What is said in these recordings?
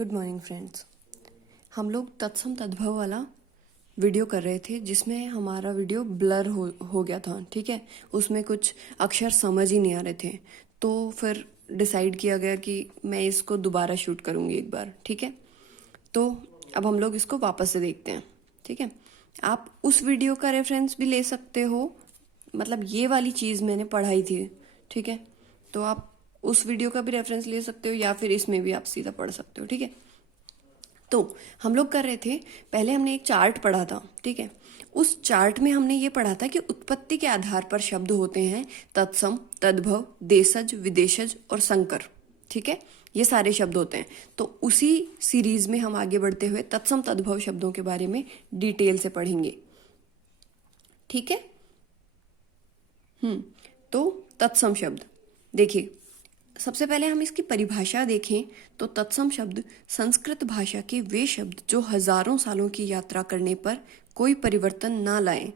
Good morning friends. हम लोग तत्सम तद्भव वाला वीडियो कर रहे थे जिसमें हमारा वीडियो ब्लर हो गया था। ठीक है, उसमें कुछ अक्षर समझ ही नहीं आ रहे थे, तो फिर डिसाइड किया गया कि मैं इसको दोबारा शूट करूँगी एक बार। ठीक है, तो अब हम लोग इसको वापस से देखते हैं। ठीक है, आप उस वीडियो का रेफरेंस भी ले सकते हो, मतलब ये वाली चीज़ मैंने पढ़ाई थी। ठीक है, तो आप उस वीडियो का भी रेफरेंस ले सकते हो या फिर इसमें भी आप सीधा पढ़ सकते हो। ठीक है, तो हम लोग कर रहे थे, पहले हमने एक चार्ट पढ़ा था। ठीक है, उस चार्ट में हमने ये पढ़ा था कि उत्पत्ति के आधार पर शब्द होते हैं तत्सम, तद्भव, देशज, विदेशज और संकर। ठीक है, ये सारे शब्द होते हैं। तो उसी सीरीज में हम आगे बढ़ते हुए तत्सम तद्भव शब्दों के बारे में डिटेल से पढ़ेंगे। ठीक है, तो तत्सम शब्द देखिए, सबसे पहले हम इसकी परिभाषा देखें तो तत्सम शब्द संस्कृत भाषा के वे शब्द जो हजारों सालों की यात्रा करने पर कोई परिवर्तन ना लाएं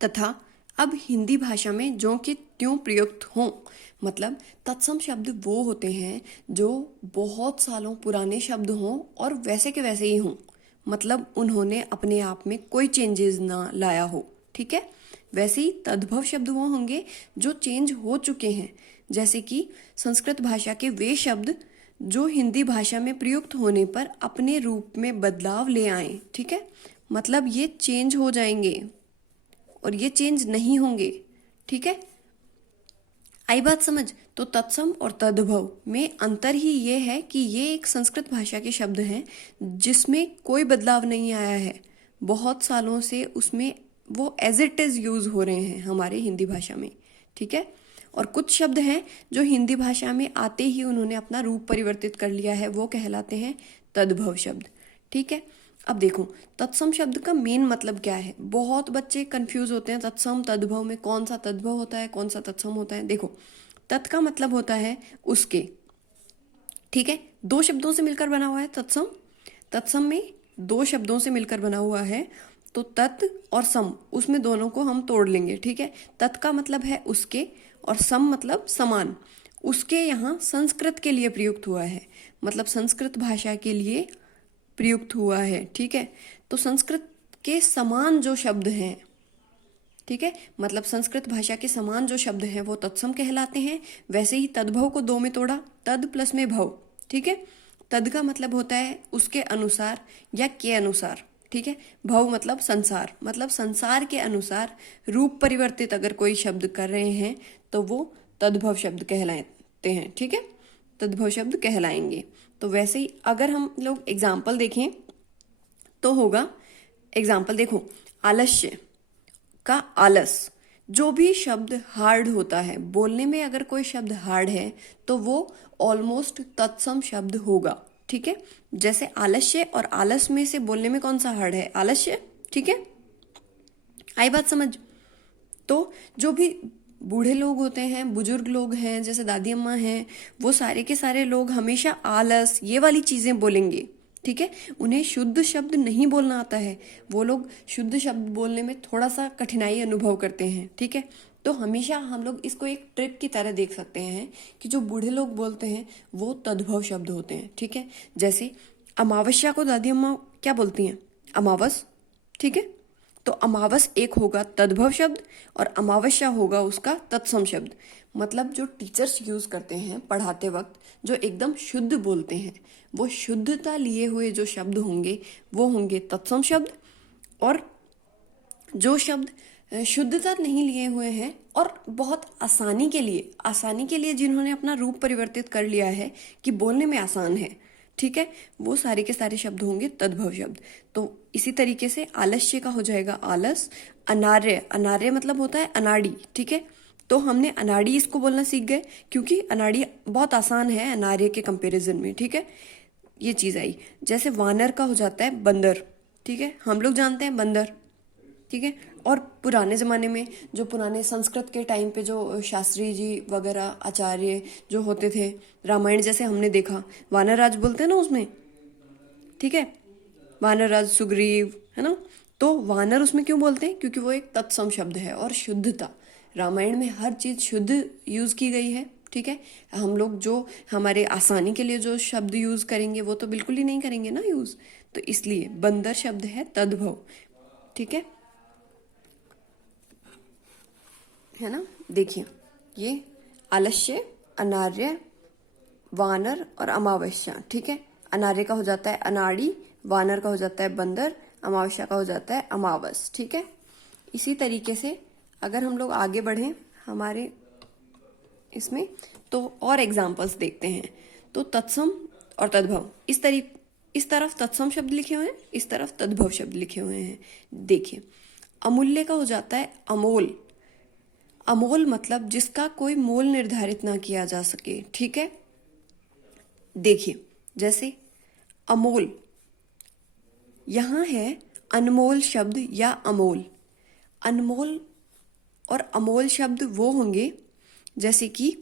तथा अब हिंदी भाषा में जो कि त्यों प्रयुक्त हों। मतलब तत्सम शब्द वो होते हैं जो बहुत सालों पुराने शब्द हों और वैसे के वैसे ही हों, मतलब उन्होंने अपने आप में कोई चेंजेस ना लाया हो। ठीक है, वैसे ही तद्भव शब्द वो होंगे जो चेंज हो चुके हैं, जैसे कि संस्कृत भाषा के वे शब्द जो हिंदी भाषा में प्रयुक्त होने पर अपने रूप में बदलाव ले आए। ठीक है, मतलब ये चेंज हो जाएंगे और ये चेंज नहीं होंगे। ठीक है, आई बात समझ? तो तत्सम और तद्भव में अंतर ही ये है कि ये एक संस्कृत भाषा के शब्द हैं जिसमें कोई बदलाव नहीं आया है, बहुत सालों से उसमें वो एज इट इज यूज हो रहे हैं हमारे हिंदी भाषा में। ठीक है, और कुछ शब्द हैं जो हिंदी भाषा में आते ही उन्होंने अपना रूप परिवर्तित कर लिया है, वो कहलाते हैं तद्भव शब्द। ठीक है, अब देखो तत्सम शब्द का मेन मतलब क्या है। बहुत बच्चे कंफ्यूज होते हैं तत्सम तद्भव में, कौन सा तद्भव होता है कौन सा तत्सम होता है। देखो, तत् का मतलब होता है उसके। ठीक है, दो शब्दों से मिलकर बना हुआ है तत्सम। तत्सम में दो शब्दों से मिलकर बना हुआ है, तो तत् और सम, उसमें दोनों को हम तोड़ लेंगे। ठीक है, तत् का मतलब है उसके और सम मतलब समान। उसके यहाँ संस्कृत के लिए प्रयुक्त हुआ है, मतलब संस्कृत भाषा के लिए प्रयुक्त हुआ है। ठीक है, तो संस्कृत के समान जो शब्द हैं, ठीक है, मतलब संस्कृत भाषा के समान जो शब्द हैं वो तत्सम कहलाते हैं। वैसे ही तद्भव को दो में तोड़ा, तद प्लस में भव। ठीक है, तद का मतलब होता है उसके अनुसार या के अनुसार। ठीक है, भव मतलब संसार, मतलब संसार के अनुसार रूप परिवर्तित अगर कोई शब्द कर रहे हैं तो वो तद्भव शब्द कहलाते हैं। ठीक है, तद्भव शब्द कहलाएंगे। तो वैसे ही अगर हम लोग एग्जाम्पल देखें तो होगा, एग्जाम्पल देखो, आलस्य का आलस, जो भी शब्द हार्ड होता है बोलने में, अगर कोई शब्द हार्ड है तो वो ऑलमोस्ट तत्सम शब्द होगा। ठीक है, जैसे आलस्य और आलस में से बोलने में कौन सा हार्ड है? आलस्य। ठीक है, आई बात समझ? तो जो भी बूढ़े लोग होते हैं, बुजुर्ग लोग हैं, जैसे दादी अम्मा हैं, वो सारे के सारे लोग हमेशा आलस ये वाली चीजें बोलेंगे। ठीक है, उन्हें शुद्ध शब्द नहीं बोलना आता है, वो लोग शुद्ध शब्द बोलने में थोड़ा सा कठिनाई अनुभव करते हैं। ठीक है, तो हमेशा हम लोग इसको एक ट्रिक की तरह देख सकते हैं कि जो बूढ़े लोग बोलते हैं वो तद्भव शब्द होते हैं। ठीक है, जैसे अमावस्या को दादी अम्मा क्या बोलती हैं? अमावस। ठीक है, तो अमावस एक होगा तद्भव शब्द और अमावस्या होगा उसका तत्सम शब्द। मतलब जो टीचर्स यूज करते हैं पढ़ाते वक्त, जो एकदम शुद्ध बोलते हैं, वो शुद्धता लिए हुए जो शब्द होंगे वो होंगे तत्सम शब्द। और जो शब्द शुद्धता नहीं लिए हुए हैं और बहुत आसानी के लिए जिन्होंने अपना रूप परिवर्तित कर लिया है कि बोलने में आसान है, ठीक है, वो सारे के सारे शब्द होंगे तद्भव शब्द। तो इसी तरीके से आलस्य का हो जाएगा आलस। अनार्य, अनार्य मतलब होता है अनाड़ी। ठीक है, तो हमने अनाड़ी इसको बोलना सीख गए क्योंकि अनाड़ी बहुत आसान है अनार्य के कंपैरिजन में। ठीक है, ये चीज आई। जैसे वानर का हो जाता है बंदर। ठीक है, हम लोग जानते हैं बंदर। ठीक है, और पुराने ज़माने में, जो पुराने संस्कृत के टाइम पे जो शास्त्री जी वगैरह आचार्य जो होते थे, रामायण जैसे हमने देखा, वानरराज बोलते हैं ना उसमें। ठीक है, वानरराज सुग्रीव, है ना, तो वानर उसमें क्यों बोलते हैं? क्योंकि वो एक तत्सम शब्द है और शुद्धता, रामायण में हर चीज शुद्ध यूज की गई है। ठीक है। हम लोग जो हमारे आसानी के लिए जो शब्द यूज करेंगे वो तो बिल्कुल ही नहीं करेंगे ना यूज, तो इसलिए बंदर शब्द है तद्भव, ठीक है ना। देखिए ये आलस्य, अनार्य, वानर और अमावस्या, ठीक है। अनार्य का हो जाता है अनाड़ी, वानर का हो जाता है बंदर, अमावस्या का हो जाता है अमावस, ठीक है। इसी तरीके से अगर हम लोग आगे बढ़ें हमारे इसमें तो और एग्जाम्पल्स देखते हैं। तो तत्सम और तद्भव, इस तरफ तत्सम शब्द लिखे हुए हैं, इस तरफ तद्भव शब्द लिखे हुए हैं। देखिए अमूल्य का हो जाता है अमोल। अमोल मतलब जिसका कोई मोल निर्धारित ना किया जा सके, ठीक है। देखिए जैसे अमोल, यहां है अनमोल शब्द या अमोल। अनमोल और अमोल शब्द वो होंगे जैसे कि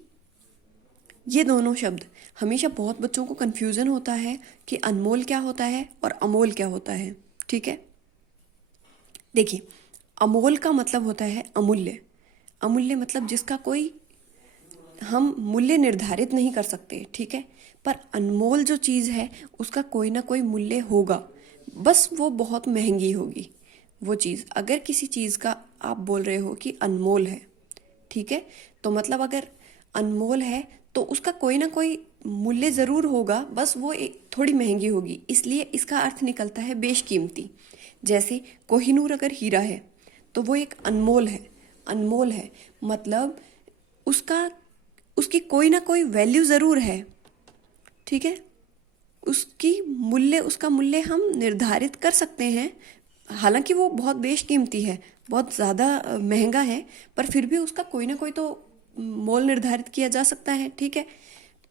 ये दोनों शब्द, हमेशा बहुत बच्चों को कंफ्यूजन होता है कि अनमोल क्या होता है और अमोल क्या होता है, ठीक है। देखिए अमोल का मतलब होता है अमूल्य। अमूल्य मतलब जिसका कोई हम मूल्य निर्धारित नहीं कर सकते, ठीक है। पर अनमोल जो चीज है उसका कोई ना कोई मूल्य होगा, बस वो बहुत महंगी होगी वो चीज। अगर किसी चीज का आप बोल रहे हो कि अनमोल है, ठीक है, तो मतलब अगर अनमोल है तो उसका कोई ना कोई मूल्य जरूर होगा, बस वो एक थोड़ी महंगी होगी, इसलिए इसका अर्थ निकलता है बेशकीमती। जैसे कोहिनूर अगर हीरा है तो वो एक अनमोल है। अनमोल है मतलब उसकी कोई ना कोई वैल्यू जरूर है, ठीक है। उसका मूल्य हम निर्धारित कर सकते हैं, हालांकि वो बहुत बेशकीमती है, बहुत ज्यादा महंगा है, पर फिर भी उसका कोई ना कोई तो मोल निर्धारित किया जा सकता है, ठीक है।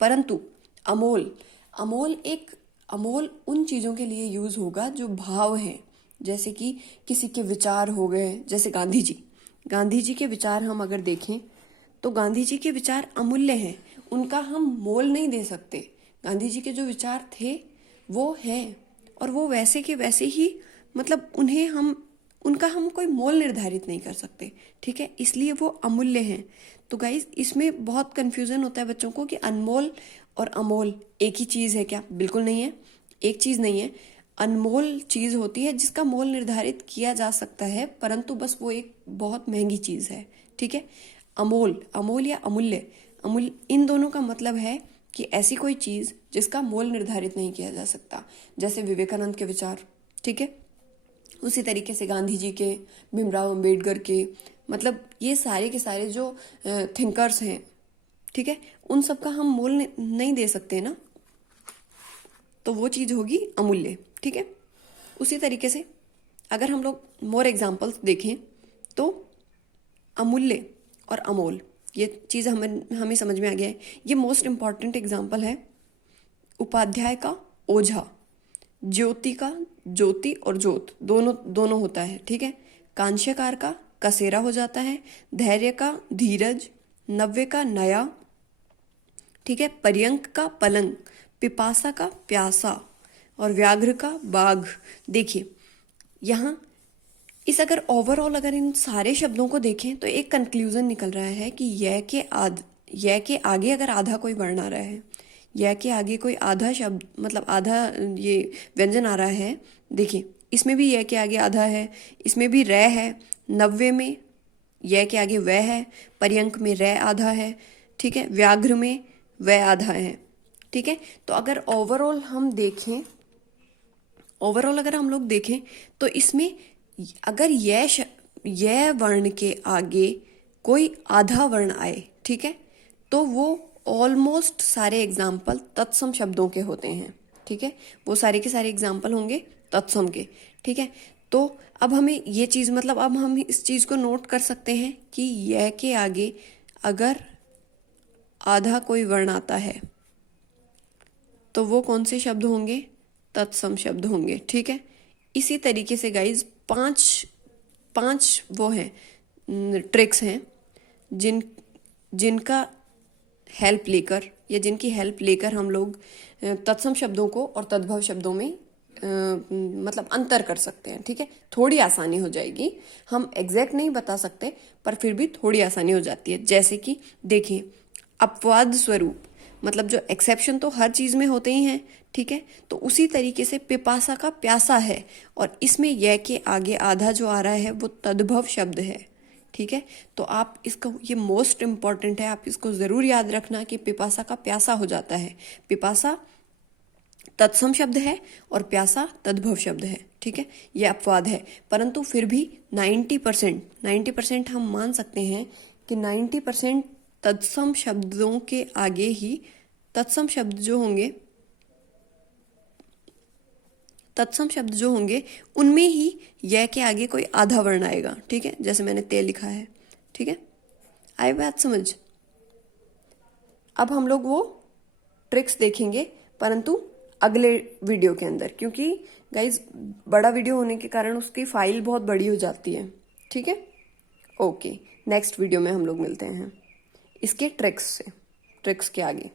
परंतु अमोल, अमोल उन चीजों के लिए यूज होगा जो भाव हैं, जैसे कि किसी के विचार हो गए, जैसे गांधी जी के विचार हम अगर देखें तो गांधी जी के विचार अमूल्य हैं, उनका हम मोल नहीं दे सकते। गांधी जी के जो विचार थे वो हैं और वो वैसे के वैसे ही, मतलब उनका हम कोई मोल निर्धारित नहीं कर सकते, ठीक है, इसलिए वो अमूल्य हैं। तो गाइज इसमें बहुत कंफ्यूजन होता है बच्चों को कि अनमोल और अमोल एक ही चीज है क्या? बिल्कुल नहीं है, एक चीज नहीं है। अनमोल चीज होती है जिसका मोल निर्धारित किया जा सकता है, परंतु बस वो एक बहुत महंगी चीज है, ठीक है। अमोल या अमूल्य, इन दोनों का मतलब है कि ऐसी कोई चीज जिसका मोल निर्धारित नहीं किया जा सकता, जैसे विवेकानंद के विचार, ठीक है। उसी तरीके से गांधी जी के, भीमराव अंबेडकर के, मतलब ये सारे के सारे जो थिंकर्स हैं, ठीक है, उन सब का हम मोल नहीं दे सकते ना, तो वो चीज होगी अमूल्य, ठीक है। उसी तरीके से अगर हम लोग मोर एग्जाम्पल्स देखें तो अमूल्य और अमोल, ये चीज हमें समझ में आ गया है। ये मोस्ट इंपॉर्टेंट एग्जाम्पल है उपाध्याय का ओझा, ज्योति का ज्योति और ज्योत दोनों होता है, ठीक है। कांस्यकार का कसेरा हो जाता है, धैर्य का धीरज, नव्य का नया, ठीक है, पर्यंक का पलंग, पिपासा का प्यासा और व्याघ्र का बाघ। देखिए यहाँ अगर ओवरऑल अगर इन सारे शब्दों को देखें तो एक कंक्लूजन निकल रहा है कि य के आगे अगर आधा कोई वर्ण आ रहा है, य के आगे कोई आधा शब्द, मतलब आधा ये व्यंजन आ रहा है, देखिए इसमें भी य के आगे आधा है, इसमें भी रै है, नव्य में य के आगे वह है, पर्यंक में रै आधा है, ठीक है, व्याघ्र में वह आधा है, ठीक है। तो अगर ओवरऑल अगर हम लोग देखें तो इसमें अगर यह वर्ण के आगे कोई आधा वर्ण आए, ठीक है, तो वो ऑलमोस्ट सारे एग्जाम्पल तत्सम शब्दों के होते हैं, ठीक है, वो सारे के सारे एग्जाम्पल होंगे तत्सम के, ठीक है। तो अब हमें ये चीज, मतलब अब हम इस चीज को नोट कर सकते हैं कि यह के आगे अगर आधा कोई वर्ण आता है तो वो कौन से शब्द होंगे? तत्सम शब्द होंगे, ठीक है। इसी तरीके से गाइज पांच वो हैं ट्रिक्स हैं जिनका हेल्प लेकर या जिनकी हेल्प लेकर हम लोग तत्सम शब्दों को और तद्भव शब्दों में मतलब अंतर कर सकते हैं, ठीक है। थोड़ी आसानी हो जाएगी, हम एग्जैक्ट नहीं बता सकते पर फिर भी थोड़ी आसानी हो जाती है। जैसे कि देखिए अपवाद स्वरूप, मतलब जो एक्सेप्शन तो हर चीज में होते ही हैं, ठीक है, तो उसी तरीके से पिपासा का प्यासा है, और इसमें य के आगे आधा जो आ रहा है वो तद्भव शब्द है, ठीक है। तो आप इसको, ये मोस्ट इंपॉर्टेंट है, आप इसको जरूर याद रखना कि पिपासा का प्यासा हो जाता है। पिपासा तत्सम शब्द है और प्यासा तद्भव शब्द है, ठीक है, ये अपवाद है। परंतु फिर भी 90% हम मान सकते हैं कि 90% तत्सम शब्दों के आगे ही तत्सम शब्द जो होंगे उनमें ही य के आगे कोई आधा वर्ण आएगा, ठीक है, जैसे मैंने ते लिखा है, ठीक है। आई बात समझ? अब हम लोग वो ट्रिक्स देखेंगे, परंतु अगले वीडियो के अंदर, क्योंकि गाइज बड़ा वीडियो होने के कारण उसकी फाइल बहुत बड़ी हो जाती है, ठीक है। ओके, नेक्स्ट वीडियो में हम लोग मिलते हैं इसके ट्रिक्स के आगे।